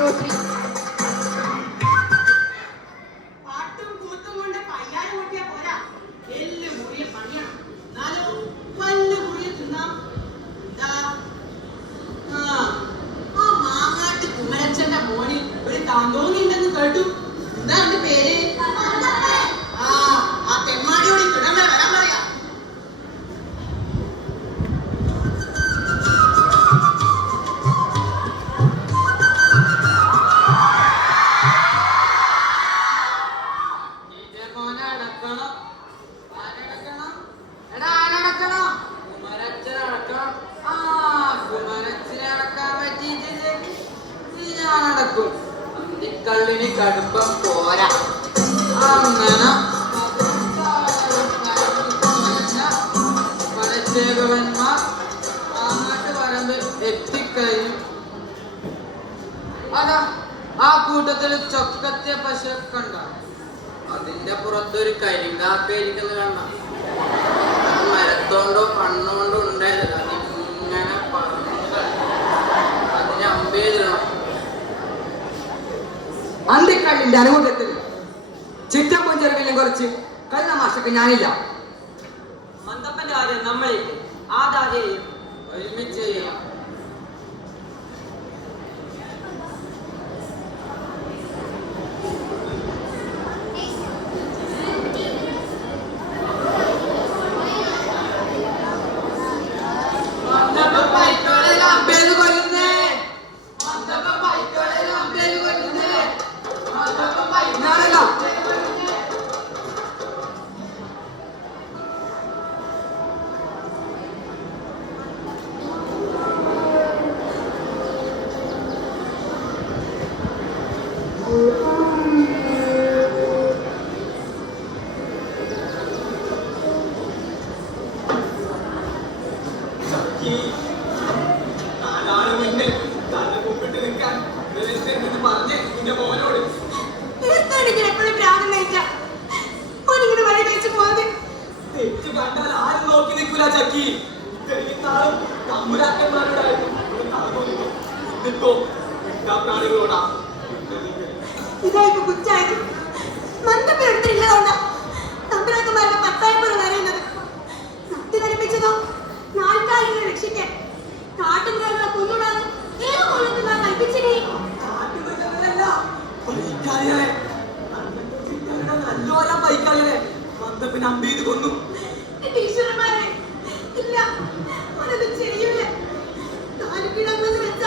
കൂട്ടിലോട്ടറി. പാട്ടും കൂത്തും കൊണ്ട് കയ്യാറ് കൂട്ടിയാ പോരാ, എല്ല് മുറിയെ പണിയണം. എന്നാലോ പല്ല് മുറിയെ തിന്നാം. ആ മാങ്ങാട്ട് കുമരച്ചന്റെ മോനിൽ ഒരു താന്തോന്നിണ്ടെന്ന് കേട്ടു. എന്താ അവന്റെ പേര്? ആ തെമ്മാടിയോട് കിടമ വരാൻ പറയാ. കള്ളിന് കടുപ്പം പോരാ. അങ്ങനെ വനസേവകന്മാർ അങ്ങോട്ട് വരമ്പ് എത്തിക്കഴിഞ്ഞു. അതാ ആ കൂട്ടത്തിൽ ചൊക്കത്തെ പശുവൊക്കെ ഉണ്ടാവും. അതിന്റെ പുറത്തൊരു കരിങ്കാക്കരിക്കുന്നത് കണ്ട. മരത്തോണ്ടോ കണ്ണുകൊണ്ടോ ഉണ്ടായില്ല. അതിങ്ങനെ പറഞ്ഞു അതിനെ അമ്പേതിരണം. അന്തിക്കള്ളിന്റെ അനുഭവത്തിൽ ചിറ്റപ്പം ചെറുവിലും കുറച്ച് കള്ള മാഷക്ക് ഞാനില്ല. മന്തപ്പന്റെ കാര്യം നമ്മളില്ല. ആ ദാരിയും ഒരുമിച്ച് ചെയ്യാം. ഇതായിപ്പോ കുറ്റായത് മന്ദപ്പെടുത്തില്ലതുകൊണ്ടാ തമ്പുരാക്കന്മാരുടെ പത്തായപ്പുറം അറിയുന്നത്. നട്ടിനരിപ്പിച്ചതോ നാൽക്കാലികളെ രക്ഷിക്കാൻ കാട്ടുമൃഗങ്ങളെ കൊന്നുകൂടാതെ ഏത് കൊല്ലത്ത് നാം കൽപ്പിച്ചില്ലേ? ഈശ്വരന്മാരെ ഇല്ല, അവനത് ചെയ്യൂല. കാലുകിടങ്ങെന്ന് വെച്ച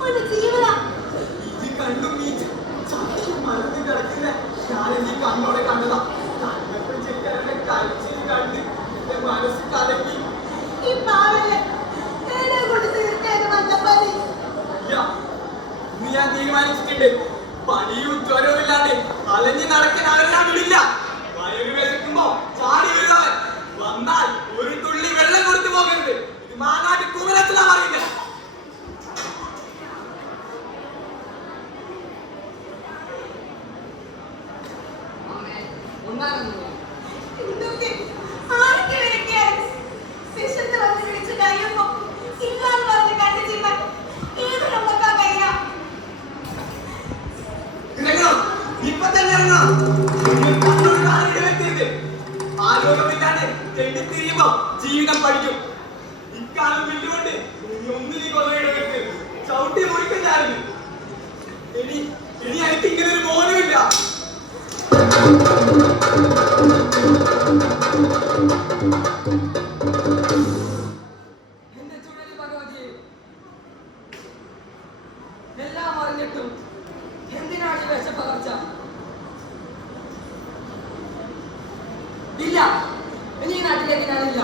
അവന്റെ ജീവന കണ്ണോടെ കണ്ടതാ. ചിക്കനെ കഴിച്ച് കണ്ട് മനസ്സ് കലക്കി. ഈ പാവല്ലേ കൊണ്ട് തീർക്കാതെ വന്നപ്പാതി ഞാൻ തീരുമാനിച്ചിട്ടുണ്ട്. പണിയും ഉദ്വാരവും ഇല്ലാതെ അലഞ്ഞു നടക്കാൻ അവരെല്ലാം വിടില്ല. വയറ് വിശക്കുമ്പോ ചാടി വീഴാൻ വന്നാൽ ഒരു തുള്ളി വെള്ളം കൊടുത്തു പോകരുത്. ഇത് മാങ്ങാട്ട് കുമരത്തിലാ പറയുന്നത്. ആരോഗ്യമില്ലാതെ തെണ്ടിത്തിരിയുമ്പോ ജീവിതം പഠിക്കും. ഇക്കാലം വില്ലുകൊണ്ട് ഒന്നിനെ കൊള്ളയിടവർക്ക് ചവിട്ടി മുറിക്കണ്ടായിരുന്നു. ഇനി എനിക്ക് ഇങ്ങനെ ഒരു മോനുമില്ല. എന്റെ ചുഴലി ഭഗവതിയെ എല്ലാം അറിഞ്ഞിട്ടും എന്തിനാണ് ഈ വേഷപ്പകർച്ച? ഇല്ല, ഇനി ഈ നാട്ടിലേക്ക് ഞാനില്ല.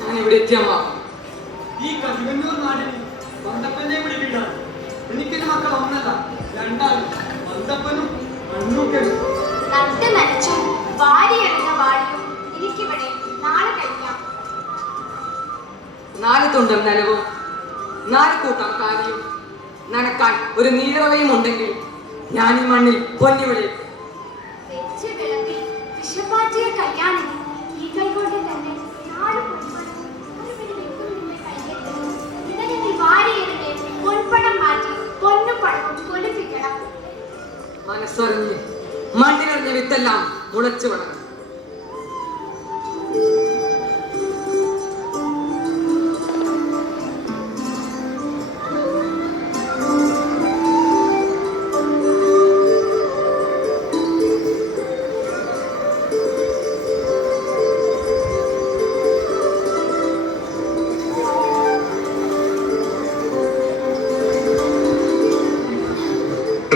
ഞാൻ ഇവിടെ എത്തിയമ്മ. ഈ കതിവന്നൂർ നാടിന് വന്തപ്പന്റെ കൂടി വീടാണ്. എനിക്കെന്റെ മക്കൾ ഒന്നല്ല, രണ്ടാണ്. വന്തപ്പനും അണ്ണൂക്കനും. നട്ട് നനച്ചും വാരിയെറിഞ്ഞ വാടിയും എനിക്കിവിടെ നാളെ കഴിക്കാം. 4 തുണ്ടം നിലവും 4 കൂട്ടം കാര്യം നനക്കാൻ ഒരു നീറവയും ഉണ്ടെങ്കിൽ ഞാൻ ഈ മണ്ണിൽ പൊന്നിവിടെ. വെച്ച് വിളമ്പി വിഷപ്പാറ്റിയ കല്യാണിന് ഈ കൈകൊണ്ട് തന്നെ 4 പൊൻപണം ഒരു പിടി വെക്കും നിന്റെ കയ്യിലേക്ക്. ഇങ്ങനെ നീ വാരിയെറിഞ്ഞ് പൊൻപണം മാറ്റി പൊന്നും പണവും കൊലിപ്പിക്കണം. മനസ്സറിഞ്ഞ് മണ്ണിലെറിഞ്ഞ വിത്തെല്ലാം മുളച്ചു വളരണം.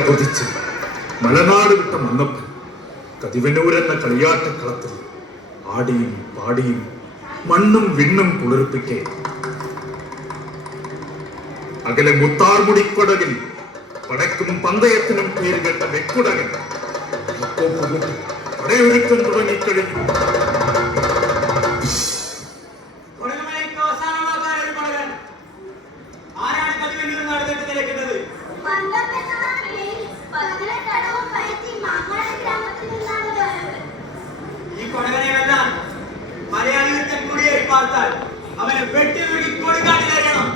കൊതിച്ച് മലനാട് വിട്ട മന്നപ്പൻ കതിവന്നൂരെന്ന കളിയാട്ടക്കളത്തിൽ ആടിയും പാടിയും മണ്ണും വിണ്ണും കുളിർപ്പിക്കെ അകലെ മുത്താർമുടിക്കൊടകിൽ പടയ്ക്കും പന്തയത്തിനും പേരുകെട്ട വെക്കുടകൻ പടയൊരുക്കം തുടങ്ങിക്കഴിഞ്ഞു. കൊടകമലയ്ക്ക് അവസാനമാക്കാൻ ഒരു പടകൻ. ആരാണ് കതിവന്നൂർ നാട് തെറ്റിദ്ധരിക്കുന്നത്? ഈ കൊടകനെ വെല്ലാൻ മലയാളികൾക്ക് കുടിയേറി പാർത്താൽ അവനെ വെട്ടിനുരുക്കി കൊടുക്കാട്ടിലേക്കണം.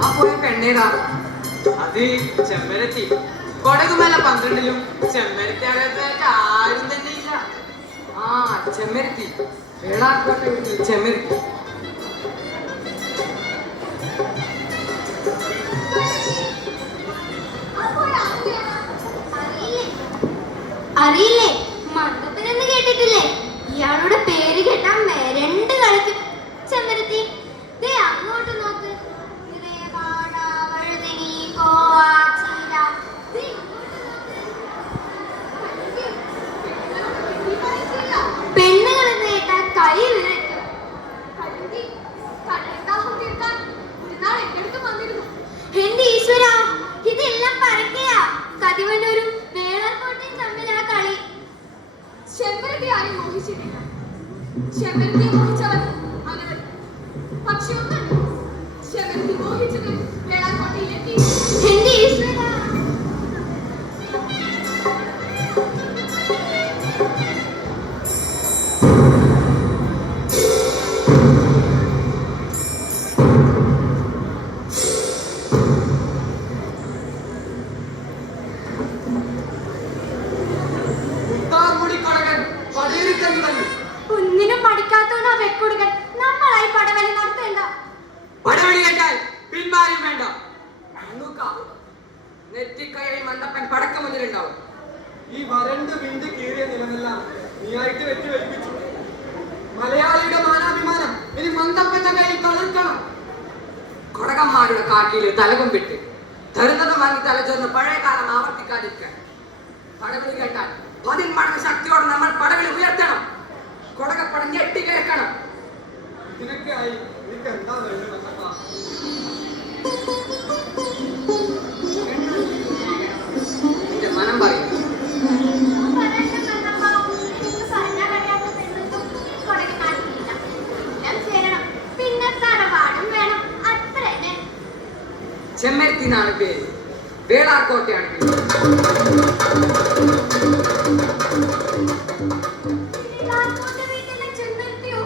ആ പോയ പെണ്ണേതാ? അത് ചെമ്മരത്തി. കൊടകുമല 12ലും ചെമ്മരത്തി അകത്തായിട്ട് ആരും തന്നെ ഇല്ല. ആ ചെമ്മരുത്തി, വേളാക്കോട്ട വീട്ടിൽ ചെമ്മരുത്തി. അറിയില്ലേ? മണ്ടപ്പനെന്ന് കേട്ടിട്ടില്ലേ? ഇയാളുടെ പേര് കേട്ടാ മെരണ്ട് കളിക്കും. ചെമ്മരത്തി, ദേ അങ്ങോട്ട് നോക്ക്. പെണ്ണുകളെന്ന് കേട്ടാൽ കൈ വിരയ്ക്കും. എന്റെ ഈശ്വര, ഇതെല്ലാം പരക്കയാ. കതിവന്നൂരും വേളാർകോട്ടയും തമ്മിലാ കളി. ചെമ്പരത്തി ആരെയും മോഹിച്ചിട്ടില്ല. ചെമ്പരത്തിയെ മോഹിച്ചവൻ അങ്ങനെ. പക്ഷെ ഒന്നുണ്ട്, ചെമ്പരത്തി മോഹിച്ചത് വേളാർകോട്ടയിലെത്തി. എന്റെ ഈശ്വര, മുത്താർമുടിക്കൊടകൻ പടയൊരുക്കം തുടങ്ങി. ഒന്നിനും പഠിക്കാത്തോണ്ടാ വെക്കൊടുക്കൻ. നമ്മളായി പടവലി നടത്തേണ്ട. പടവെളി കേട്ടാൽ പിന്മാരും വേണ്ട. നെറ്റിക്കയറി മണ്ടപ്പൻ പടക്ക മുന്നിലുണ്ടാവും. ഈ വരണ്ട് വിണ്ട് കീറിയ നിലമെല്ലാം നീയായിട്ട് വെട്ടി വെപ്പിച്ചു. മലയാളിയുടെ മാനാഭിമാനം ഇനി മന്തപ്പന്റെ കയ്യിൽ തളിർക്കണം. കൊടകന്മാരുടെ കാട്ടിൽ തലകൊമ്പിട്ട് തരുന്നത് വാങ്ങി തലച്ചോർന്ന് പഴയ കാലം ആവർത്തിക്കാതിരിക്കാൻ. പടവിളി കേട്ടാൽ 10 മടങ്ങ് ശക്തിയോടെ നമ്മൾ പടവിളി ഉയർത്തണം. കൊടകപ്പടം ഞെട്ടി കേൾക്കണം. ഇതിനൊക്കെയായി എനിക്ക് എന്താ വേണ്ടത്? എന്റെ മനം പറയുന്നു. ചെമ്മരത്തി എന്നാണ് പേര്, വേളാർകോട്ടയാണ് പേര്. ചെന്നെത്തിയോ?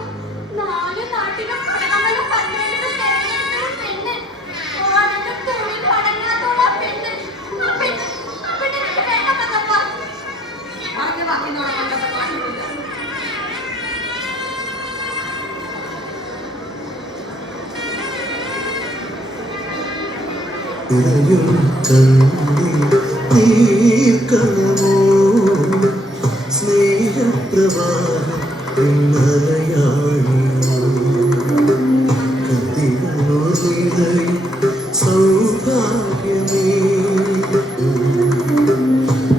4 നാട്ടിലും പടകമല 12 പെണ്ണ്. ഇറയും കണ്ണിൽ നീർക്കണമോ സ്നേഹപ്രവാഹം മലയാളിയോ കതിരോ നിറയും സൗഭാഗ്യമേ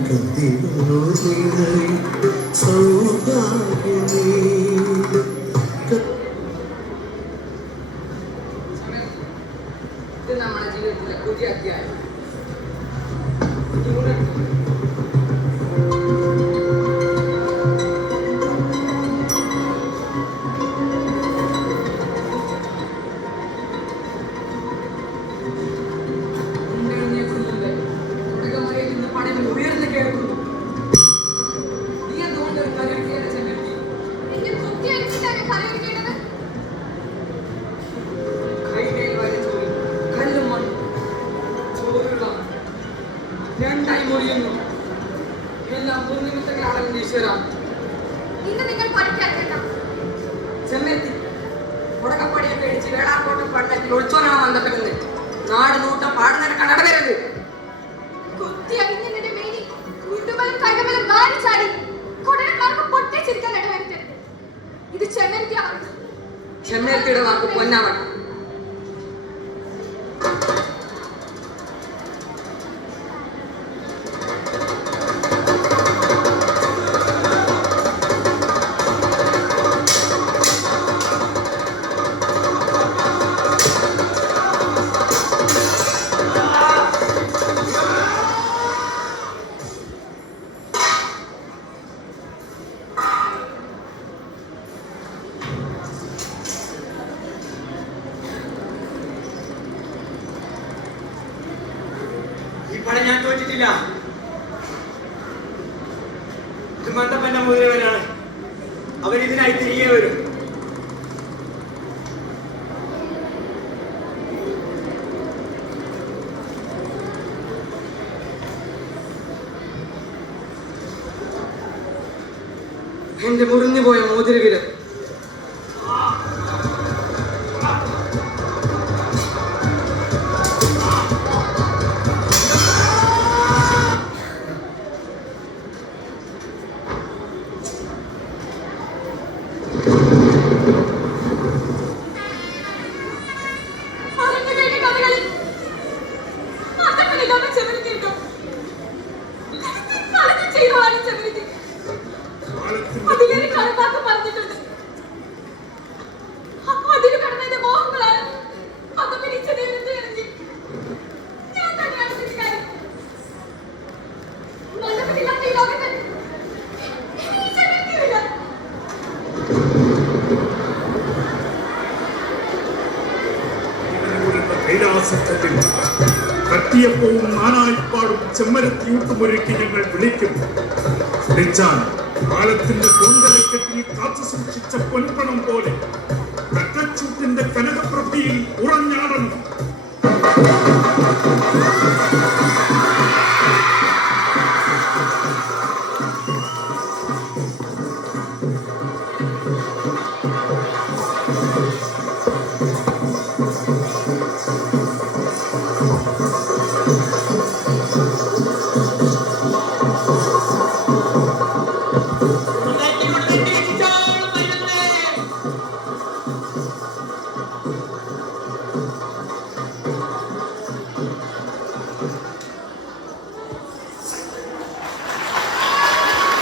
കതിരോ നിറയും സൗഭാഗ്യമേ ഇത് നമ്മുടെ ജീവിതത്തിലെ പുതിയ അധ്യായം. ഇനി ഉണർന്നു. ഉണ്ടെഴുന്നേൽക്കുന്നുണ്ട്. തുടക്കമറയിൽ നിന്ന് പടവിൽ ഉയർന്നു കേൾക്കുന്നു. നീ എന്തുകൊണ്ട് ഒരു കരയൊരുക്കിയാണ് ചെന്നെത്തി? എന്റെ കുത്തി അടിച്ചിട്ടാണ് കരയൊരുക്കേണ്ടത്. കൈമേൽ വലിച്ചോറി കല്ലും മണ്ണും ചോറുക രണ്ടായി മുറിയുന്നു. എല്ലാം പുണ്യമിത്രങ്ങളാണെന്ന് ഈശ്വര. ഇന്ന് നിങ്ങൾ പഠിക്കാറില്ല. ചെന്നെത്തി മുടക്കപ്പടിയെ പേടിച്ച് വേളാക്കോട്ടം പണ്ടത്തിൽ ഒളിച്ചോരണം വന്നപ്പെടുന്നത് നാട് നൂട്ടം പാടുന്നതിനെ കടവരുത്. കുത്തി അടിഞ്ഞതിന്റെ മേനി മുണ്ടുമലും കൈമലും വാരി ചാടി കുടലന്മാർക്ക് പൊട്ടിച്ചിരിക്കാൻ ഇടവരുത്തരുത്. ഇത് ചെമ്മരുത്തിയാണ്. ചെമ്മേത്തിയുടെ വാക്ക് പൊന്നാവണം. ഈ പടം ഞാൻ തോറ്റിട്ടില്ല. ഇത് മണ്ടപ്പന്റെ മുതലവരാണ്. അവരിതിനായി തിരികെ വരും. എന്റെ മുറിഞ്ഞുപോയ മോതിരവിരൽ അവരുടെ കഥകളിൽ അത്തപ്പനില്ലാതെ ചെമ്മരുത്തിയിട്ടു. കളഞ്ഞു ചെയ്തതാണ് ചെമ്മരുത്തി. അതിലേറെ കളപ്പാക്കം പറഞ്ഞിട്ടുണ്ട്. അതിന് കടന്നതിന്റെ മോഹങ്ങളാണ് അത്തപ്പനിച്ചത് എന്ന് എറിഞ്ഞ് ഞാൻ തന്നെയാണ് തെറ്റുകാരൻ. നല്ലവരില്ലാത്ത ഈ ലോകത്ത് ഈ ചെമ്മരുത്തിയില്ല. കൈലാസത്തിൽ കട്ടിയപ്പവും നാനായിപ്പാടും ചെമ്മരത്തിയൂട്ടുമൊരുക്കി ഞങ്ങൾ വിളിക്കും. വിളിച്ചാൽ കാലത്തിന്റെ കൂന്തലക്കെട്ടിൽ കാത്തു സൂക്ഷിച്ച പൊൻപണം പോലെ കട്ടച്ചൂട്ടിന്റെ കനകപ്രഭയിൽ ഉറഞ്ഞാടണം.